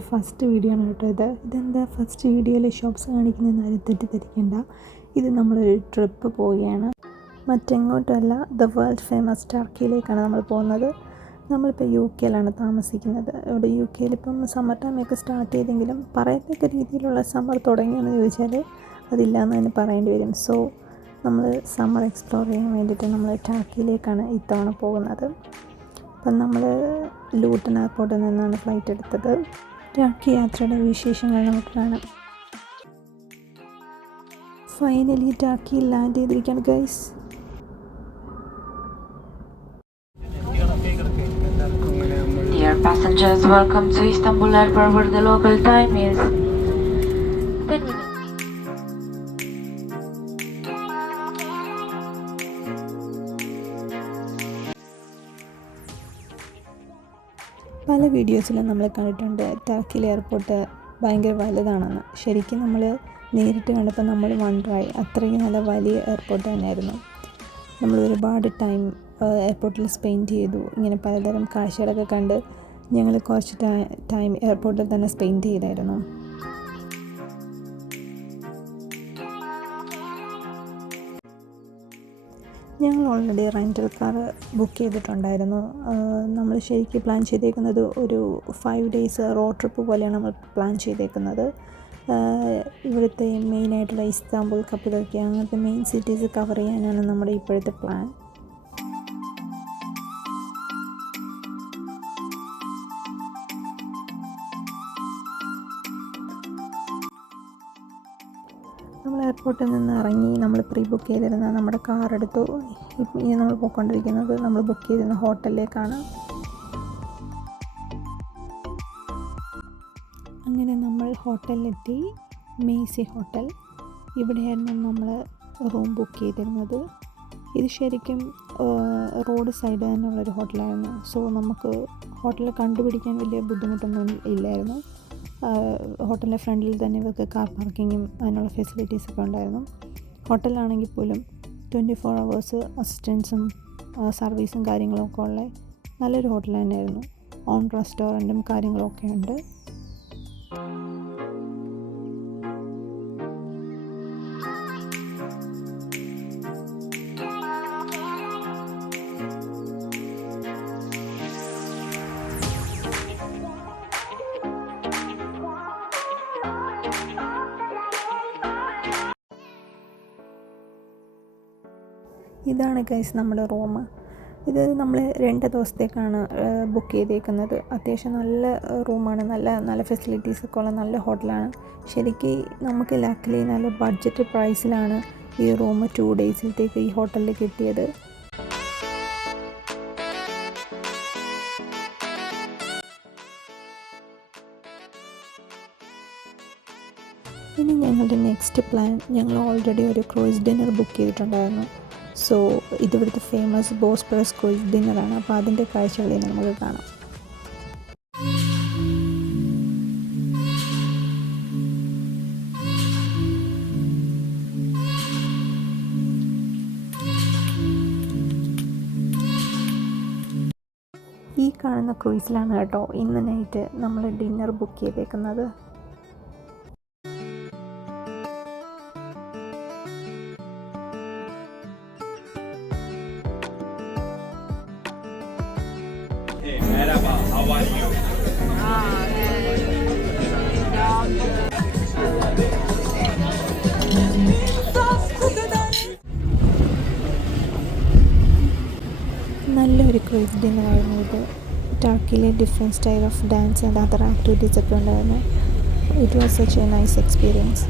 എൻ്റെ first video ആണ് കേട്ടോ ഇതെന്താ ഫസ്റ്റ് വീഡിയോയിൽ ഷോപ്സ് കാണിക്കുന്നതെന്ന് ആരും തെറ്റിദ്ധരിക്കേണ്ട. ഇത് നമ്മളൊരു ട്രിപ്പ് പോവുകയാണ്, മറ്റെങ്ങോട്ടുമല്ല, ദ വേൾഡ് ഫേമസ് ടർക്കിയിലേക്കാണ് നമ്മൾ പോകുന്നത്. നമ്മളിപ്പോൾ UK താമസിക്കുന്നത്. ഇവിടെ UK ഇപ്പം സമ്മർ ടൈമൊക്കെ സ്റ്റാർട്ട് ചെയ്തെങ്കിലും പറയത്തക്ക രീതിയിലുള്ള സമ്മർ തുടങ്ങിയെന്ന് ചോദിച്ചാൽ അതില്ല എന്ന് തന്നെ പറയേണ്ടി വരും. സോ നമ്മൾ സമ്മർ എക്സ്പ്ലോർ ചെയ്യാൻ വേണ്ടിയിട്ട് നമ്മൾ ടർക്കിയിലേക്കാണ് ഇത്തവണ പോകുന്നത്. അപ്പം നമ്മൾ ലൂട്ടൺ എയർപോർട്ടിൽ നിന്നാണ് ഫ്ലൈറ്റ് എടുത്തത്. ടർക്കി യാത്രയുടെ വിശേഷങ്ങൾ നമുക്ക് കാണാം. ഫൈനലി ടർക്കിയിൽ ലാൻഡ് ചെയ്തിരിക്കുകയാണ് guys. Dear passengers, welcome to Istanbul Airport where the local time is 10 minutes. പല വീഡിയോസിലും നമ്മൾ കണ്ടിട്ടുണ്ട് ടർക്കിയിലെ എയർപോർട്ട് ഭയങ്കര വലുതാണെന്ന്. ശരിക്കും നമ്മൾ നേരിട്ട് കണ്ടപ്പോൾ നമ്മൾ വണ്ടറായി. അത്രയും നല്ല വലിയ എയർപോർട്ട് തന്നെയായിരുന്നു. നമ്മൾ ഒരുപാട് ടൈം എയർപോർട്ടിൽ സ്പെൻഡ് ചെയ്തു. ഇങ്ങനെ പലതരം കാഴ്ചകളൊക്കെ കണ്ട് ഞങ്ങൾ കുറച്ച് ടൈം എയർപോർട്ടിൽ തന്നെ സ്പെൻഡ് ചെയ്തായിരുന്നു. ഞങ്ങൾ ഓൾറെഡി റെൻ്റൽ കാർ ബുക്ക് ചെയ്തിട്ടുണ്ടായിരുന്നു. നമ്മൾ ശരിക്കും പ്ലാൻ ചെയ്തേക്കുന്നത് ഒരു 5 days റോഡ് ട്രിപ്പ് പോലെയാണ് നമ്മൾ പ്ലാൻ ചെയ്തേക്കുന്നത്. ഇവിടുത്തെ മെയിനായിട്ടുള്ള ഇസ്താംബുൾ, കപ്പഡോക്യ അങ്ങനത്തെ മെയിൻ സിറ്റീസ് കവർ ചെയ്യാനാണ് നമ്മുടെ ഇപ്പോഴത്തെ പ്ലാൻ. നമ്മൾ എയർപോർട്ടിൽ നിന്ന് ഇറങ്ങി നമ്മൾ പ്രീ ബുക്ക് ചെയ്തിരുന്ന നമ്മുടെ കാർ എടുത്തു. ഇനി നമ്മൾ പോയിക്കൊണ്ടിരിക്കുന്നത് നമ്മൾ ബുക്ക് ചെയ്തിരുന്ന ഹോട്ടലിലേക്കാണ്. അങ്ങനെ നമ്മൾ ഹോട്ടലിലെത്തി. മേസി ഹോട്ടൽ, ഇവിടെയായിരുന്നു നമ്മൾ റൂം ബുക്ക് ചെയ്തിരുന്നത്. ഇത് ശരിക്കും റോഡ് സൈഡ് തന്നെയുള്ളൊരു ഹോട്ടലായിരുന്നു. സോ നമുക്ക് ഹോട്ടൽ കണ്ടുപിടിക്കാൻ വലിയ ബുദ്ധിമുട്ടൊന്നും ഇല്ലായിരുന്നു. ഹോട്ടലിൻ്റെ ഫ്രണ്ടിൽ തന്നെ ഇവർക്ക് കാർ പാർക്കിങ്ങും അതിനുള്ള ഫെസിലിറ്റീസൊക്കെ ഉണ്ടായിരുന്നു. ഹോട്ടലാണെങ്കിൽ പോലും 24 hours അസിസ്റ്റൻസും സർവീസും കാര്യങ്ങളൊക്കെ ഉള്ള നല്ലൊരു ഹോട്ടൽ തന്നെയായിരുന്നു. ഓൺ റെസ്റ്റോറൻറ്റും കാര്യങ്ങളൊക്കെ ഉണ്ട്. ഇതാണ് ഗൈസ് നമ്മുടെ റൂം. ഇത് നമ്മൾ 2 ദിവസത്തേക്കാണ് ബുക്ക് ചെയ്തേക്കുന്നത്. അത്യാവശ്യം നല്ല റൂമാണ്, നല്ല ഫെസിലിറ്റീസൊക്കെ ഉള്ള നല്ല ഹോട്ടലാണ്. ശരിക്കും നമുക്ക് ലക്കിലി നല്ല ബഡ്ജറ്റ് പ്രൈസിലാണ് ഈ റൂം 2 daysത്തേക്ക് ഈ ഹോട്ടലിൽ കിട്ടിയത്. ഇനി ഞങ്ങളുടെ നെക്സ്റ്റ് പ്ലാൻ, ഞങ്ങൾ ഓൾറെഡി ഒരു ക്രൂയിസ് ഡിന്നർ ബുക്ക് ചെയ്തിട്ടുണ്ടായിരുന്നു. സോ ഇതിവിടുത്തെ ഫേമസ് ബോസ്പറസ് ക്രൂയിസ് ഡിന്നറാണ്. അപ്പോൾ അതിൻ്റെ കാഴ്ചകളിൽ നമുക്ക് കാണാം. ഈ കാണുന്ന ക്രൂയിസിലാണ് കേട്ടോ ഇന്ന് നൈറ്റ് നമ്മൾ ഡിന്നർ ബുക്ക് ചെയ്തേക്കുന്നത്. നല്ലൊരു ക്രൂയിസ് ഡിന്നറായിരുന്നു ഇത്. ടർക്കിയിലെ different style of dance and other activities ഒക്കെ ഉണ്ടായിരുന്നു. It was such a nice experience.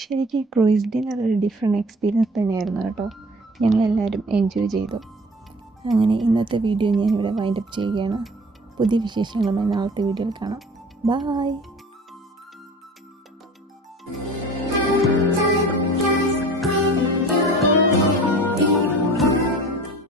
ശരിക്കും ക്രൂയിസ് ഡിന്നർ ഒരു ഡിഫറെൻറ്റ് എക്സ്പീരിയൻസ് തന്നെയായിരുന്നു കേട്ടോ. ഞങ്ങളെല്ലാവരും എൻജോയ് ചെയ്തു. അങ്ങനെ ഇന്നത്തെ വീഡിയോ ഞാനിവിടെ വൈൻഡപ്പ് ചെയ്യുകയാണ്. പുതിയ വിശേഷങ്ങളുമായി നാളത്തെ വീഡിയോയിൽ കാണാം. ബായ്.